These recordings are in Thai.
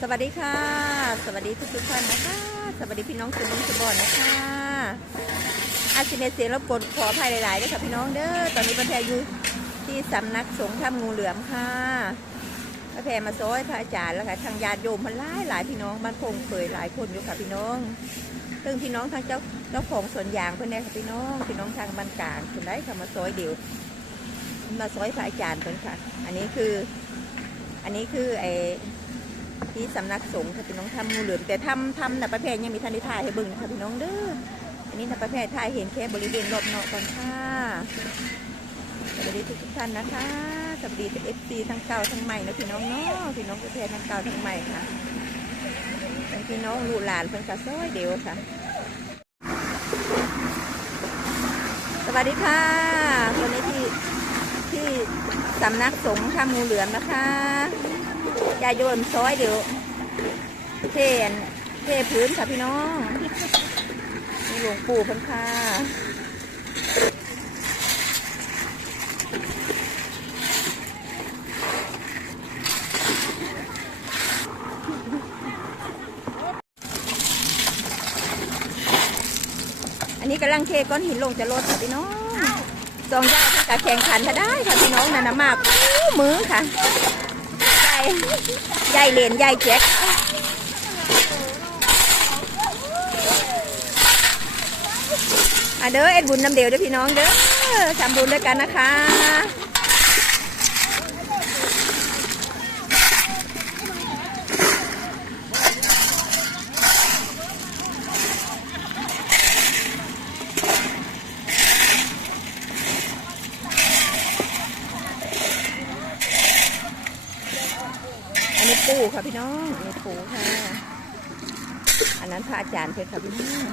สวัสดีค่ะ สวัสดีทุกทุกท่านนะคะ สวัสดีพี่น้องสุนทรสุบอนนะคะอาชิเนเสียงรบกวนขออภัยหลายๆด้วยค่ะพี่น้องเด้อตอนนี้ประแพรอยู่ที่สำนักสงฆ์ถ้ำงูเหลือมค่ะประแพรมาซ้อยพระอาจารย์แล้วค่ะทางญาติโยมมันหลายหลายพี่น้องบ้านคงเคยหลายคนอยู่ค่ะพี่น้องซึ่งพี่น้องทางเจ้าเจ้าของสวนยางเพื่อนได้ค่ะพี่น้องพี่น้องทางบ้านกลางคนได้ค่ะมาซ้อยเดี๋ยวมาซอยพระอาจารย์เพิ่นค่ะ อันนี้คือ อันนี้คือไอ ที่สำนักสงฆ์ค่ะพี่น้องทำงูเหลือมแต่ทำทำนับประเภทยังมีทันได้ถ่ายให้เบิ่งนะคะพี่น้องเด้ออันนี้นับประเภทถ่ายเห็นแค่บริเวณรอบเนอกก่อนค่ะสวัสดีทุกทุกท่านนะคะสวัสดีเอฟซีทั้งเก่าทั้งใหม่นะพี่น้องเนาะพี่น้องประเภททั้งเก่าทั้งใหม่ค่ะทั้งพี่น้องลูกหลานเพิ่นค่ะซอยเดียวค่ะ สวัสดีค่ะวันนี้ที่ที่สำนักสงฆ์ถ้ำงูเหลือมนะคะ ยายโยนซอยเดี๋ยวเทนเทพื้นค่ะพี่น้องนี่หลวงปู่พันค่ะอันนี้กำลังเทก้อนหินลงจะลดค่ะพี่น้องสองย่าที่จะแข่งขันถ้าได้ค่ะพี่น้องนันนะมากมือค่ะ ยายเหรียญใหญ่แจ็คอะเด้อเอ็ดบุญน้ำเดียวเด้อพี่น้องเด้อทำบุญด้วยกันนะคะ ปูค่ะพี่น้องอันนี้ปูค่ะ อันนั้นพระอาจารย์เพชรค่ะพี่น้อง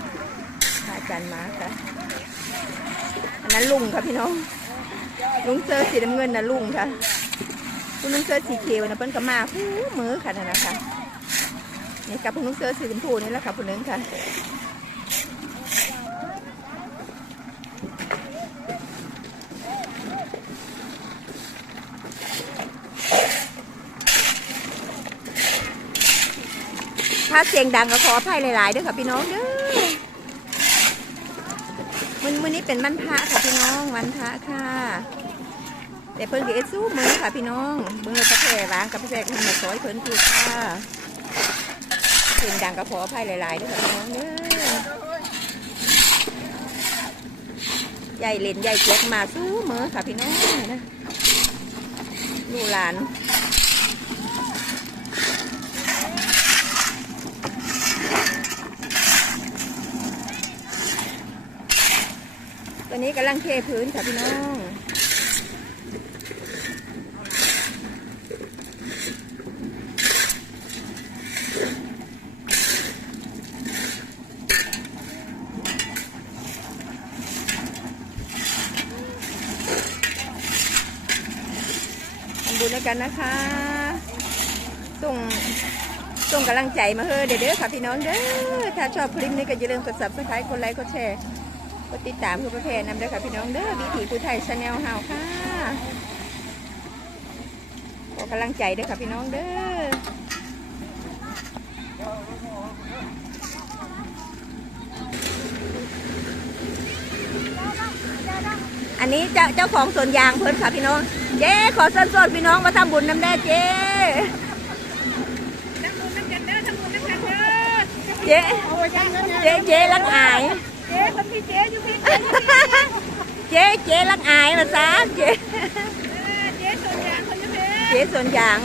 พระอาจารย์มาค่ะ อันนั้นลุงค่ะพี่น้อง ลุงเสื้อสีน้ำเงินนะลุงค่ะ คุณลุงเสื้อสีเขียวนะเปิ้นก็มาหูมือค่ะนั่นนะคะนี่กับคุณลุงเสื้อสีชมพูนี่แหละค่ะคุณนึงค่ะ ถ้าเสียงดังก็ขออภัยหลายๆด้วยค่ะพี่น้องเด้อมันมือนี้เป็นวันพระค่ะพี่น้องวันพระค่ะแต่เพิ่นก็เอ็ดสู้มือค่ะพี่น้องเบิ่งเลยตะแคร่วางกับพี่แพรขึ้นมาซอยเพิ่นคือค่ะเสียงดังก็ขออภัยหลายๆด้วยค่ะพี่น้องเด้อใหญ่เล่นใหญ่เจ็กมาสู้มือค่ะพี่น้องนะลูหลาน นี้กำลังเทพื้นค่ะพี่น้องทำบุญด้วยกันนะคะส่งส่งกำลังใจมาเฮ้อเด้อค่ะพี่น้องเด้อถ้าชอบคลิปนี้ก็อย่าลืมกด subscribe กดไลค์กดแชร์ กดติดตามคือประเพณนำด้วยค่ะพี่น้องเด้อวิถีผู้ไทยชาแนลเฮาค่ะขอกำลังใจด้วยค่ะพี่น้องเด้ออันนี้เจ้าเจ้าของสวนยางเพิ่นค่ะพี่น้อง เจ๊ขอเส้นสดพี่น้องมาทำบุญน้ำแด้เจ๊เจ๊เจ๊เจ๊รักอายเจ๊คนพี่เจ๊อยู่พี่เจ๊เจ๊รักอายมาซะเจ๊เจ๊ส่วนยางคนจะเป็นเจ๊ส่วนยาง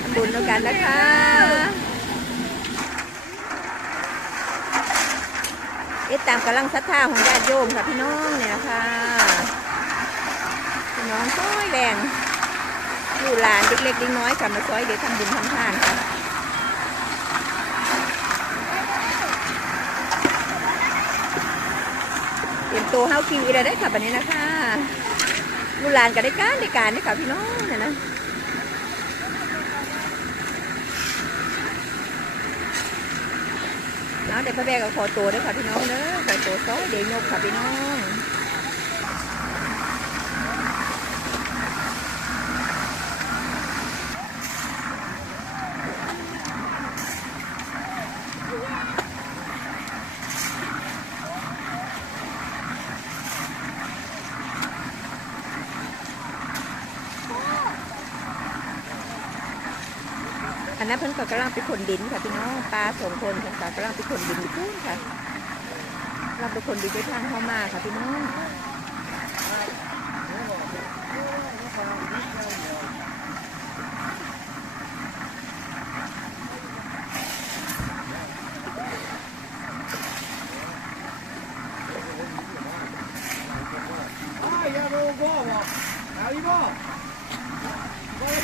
ทำบุญด้วยกันนะคะเอ๊ะตามกำลังศรัทธาของญาติโยมค่ะพี่น้องเนี่ยนะคะพี่น้องซอยแรงลูกหลานเล็กๆน้อยๆค่ะมาซอยเดี๋ยวทำบุญทำทานค่ะ เป็นตัวเฮาคิวอีกแล้วได้ค่ะบัดนี้นะคะลูกหลานก็ได้การได้การได้ค่ะพี่น้องเนี่ยนะเนาะเดี๋ยวพระแบกก็ขอตัวด้วยค่ะพี่น้องเด้อขอตัวซอยเดี๋ยวยกค่ะพี่น้อง อั นนั้นเพิ่นก็กำลังไปขนดินค่ะพี่น้องปลาสองคนเพิ่นก็กำลังไปขนดินอยู่พุ่นค่ะกำลังไปขนดินไปทางเข้ามาค่ะพี่น้อง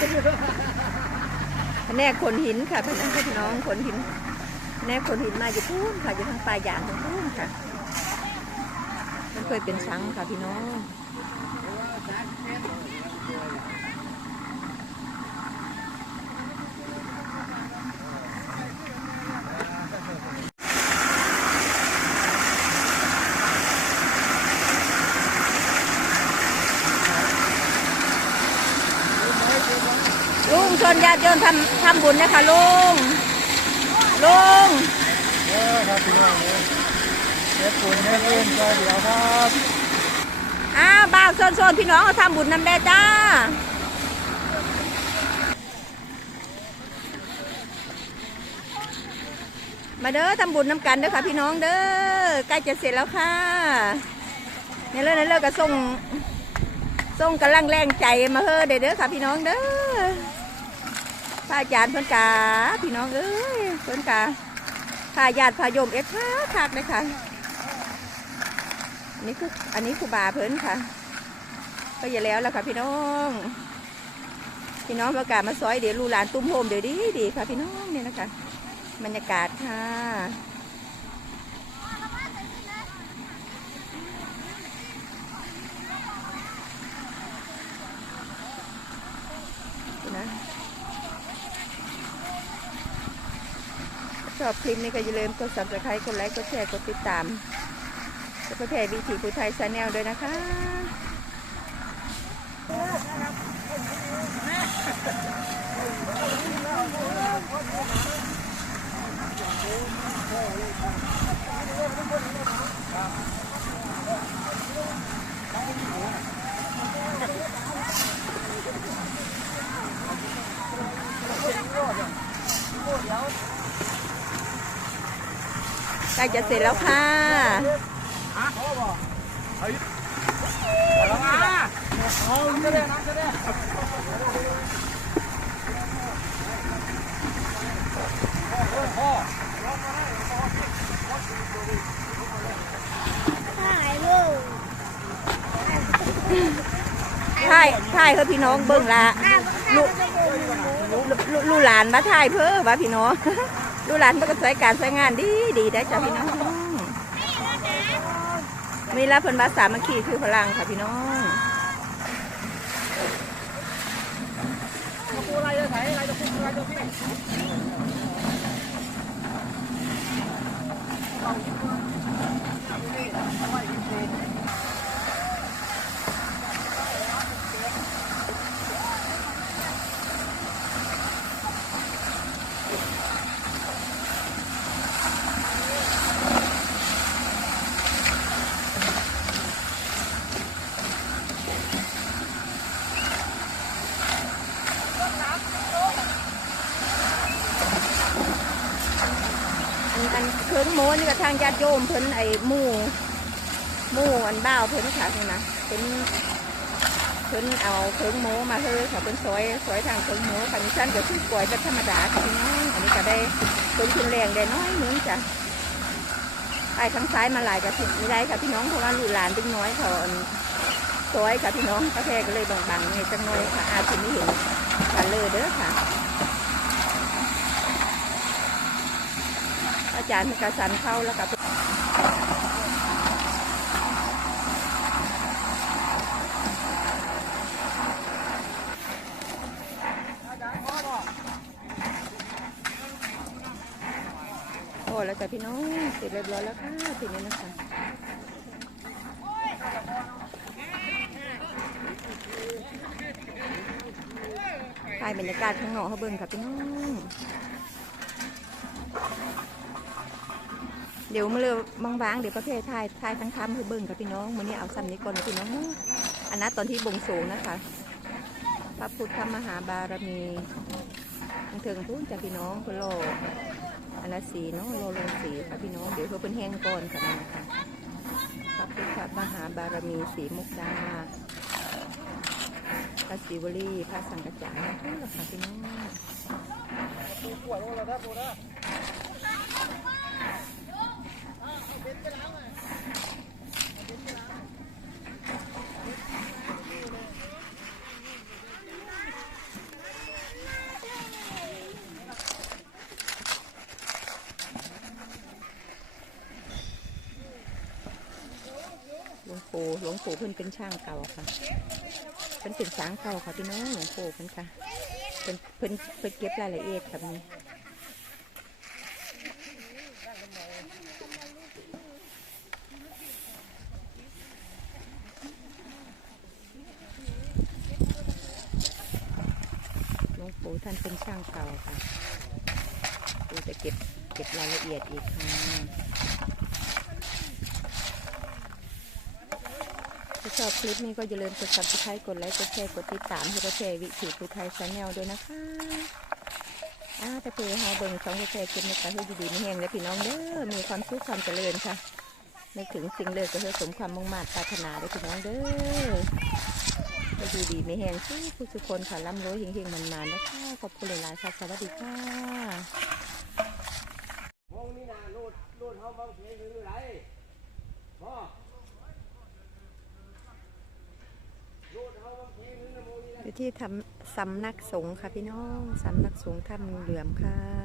แผนก ขนหินค่ะพี่น้องพี่น้องขนหินแน่ขนหินมาอยู่พุ่นค่ะอยู่ทางปลายยางทางพุ่นค่ะ มันเคยเป็นสังค่ะพี่น้อง นญาติโยมทำทำบุญนะคะลุงลุงเออครับพี่น้องเฮ็ดปุ่นเฮ็ดเล่นก็เดี๋ยวครับอ้าวบ่าวโซนๆพี่น้องเอาทำบุญนำแม่จ้ามาเด้อทำบุญน้ำกันเด้อค่ะพี่น้องเด้อใกล้จะเสร็จแล้วค่ะในเรื่องในเรื่องก็ส่งส่งกำลังแรงใจมาเฮ้อเด้อเด้อค่ะพี่น้องเด้อ พระอาจารย์เพื่อนกาพี่น้องเอ้ยเพื่อนกาพาญาติพายมเอ็ดคักคักเลยค่ะอันนี้คืออันนี้คือบาเพิ่นค่ะ ก็อย่าแล้วแล้วค่ะ พี่น้อง พี่น้องประกาศมาซอยเดี๋ยวลูหลานตุ้มโฮมเดี๋ยวดีดีค่ะ พี่น้องเนี่ยนะคะ บรรยากาศค่ะ ชอบคลิปนี้ก็อย่าลืมกด subscribe กดไลค์กดแชร์กดติดตามแล้วก็เพจวิถีผู้ไทยชาแนลด้วยนะคะใก ล้จะเสร็จแล้วค่ะถ่ายถ่ายถ่ายเพื่อพี่น้องเบิ่งละลูกลูกลูกหลานมาถ่ายเพื่อว่าพี่น้อง ลูหลานมันก็ใช้การใช้งานดีดีได้จ้ะพี่น้องมีแล้วเพิ่นมาสามัคคีคือพลังค่ะพี่น้อง กูอะไรจะไหนอะไรจะพูดอะไรจะพี่ อันอันเครื่องโม้นี่ก็ทางญาติโยมเพิ่นไอ้มู่มู่อันบ้าวเพิ่นค่ะนี่นะเพิ่นเพิ่นเอาเครื่งโม้มาเฮ้อค่ะเพิ่นซอยซอยทางเครื่งโม้คันนี้ชั้นก็คือกล้วยแบบธรรมดาค่ะพี่น้องอันนี้ก็ได้เพิ่นขึ้นแรงได้น้อยนึงจ้ะไปทางซ้ายมาหลายกับผิดไม่ได้ค่ะพี่น้องเพราะว่าลูกหลานเด็กน้อยเขาอันซอยค่ะพี่น้องกาแฟก็เลยบางๆเนี่ยจังน้อยค่ะอาจจะไม่เห็นกันเลยเด้อค่ะ อาจารย์กระสันเข้าแล้วกับโอ้แล้วจ้ะพี่น้องเสร็จเรียบร้อยแล้วค่ะทีนี้นะคะถ่ายบรรยากาศข้างนอกเขาเบิ่งค่ะพี่น้อง เดี๋ยวมาเลยบางๆเดี๋ยวประเภททายทายทั้งคำคือเบิ่งกับพี่น้องมื้อนี้เอาซ้ำนี้ก่อนนะพี่น้อง อันนั้นตอนที่บวงสรวงนะคะ พระพุทธมหาบารมีทางเทิงพูนจ้ะพี่น้องพื่โลอันละสีเนาะโลลงสีค่ะพี่น้องเดี๋ยวเพื่อเป็นแห้งก่อนค่ะนั่นนะคะพระพุทธมหาบารมีสีมุกดาพระศิวลีพระสังกจายนั่นแหละค่ะพี่น้อง ปูขวดโอ้เราได้ปูนะ หลวงปู่หลวงปู่เพิ่นเป็นช่างเก่าค่ะ เพิ่นเป็นช้างเก่าค่ะพี่น้องหลวงปู่เพิ่นค่ะ เพิ่นเพิ่นเพิ่นเก็บรายละเอียดค่ะนี่หลวงปู่ ท่านเป็นช่างเก่าค่ะปู่จะเก็บเก็บรายละเอียดอีกค่ะถ้าชอบคลิปนี้ก็อย่าลืมกด subscribe กดไลค์กดแชร์กดติดตามให้ประเทศวิถีภูไทยชาแนลด้วยนะคะอ้าแต่เพเฮาเบิ่งสองประเทศคลิปนี้ก็ให้ดีๆไม่แห้งและพี่น้องเด้อมีความสุขความเจริญค่ะนึกถึงสิ่งเลิกก็เพื่อสมความมุ่งมั่นปรารถนาด้วยพี่น้องเด้อ ให้ดีไม่แห้งทุกทุกคนค่ะร่ำรวยเฮงๆมันๆนะคะขอบคุณหลายๆค่ะสวัสดีค่ะวงนี้นะรูดรูดเขาบางเพลงหรือไรพ่อรูดเขาบางเพลงหรือโมนี่นะอยู่ที่ทำสำนักสงฆ์ค่ะพี่น้องสำนักสงฆ์ถ้ำงูเหลือมค่ะ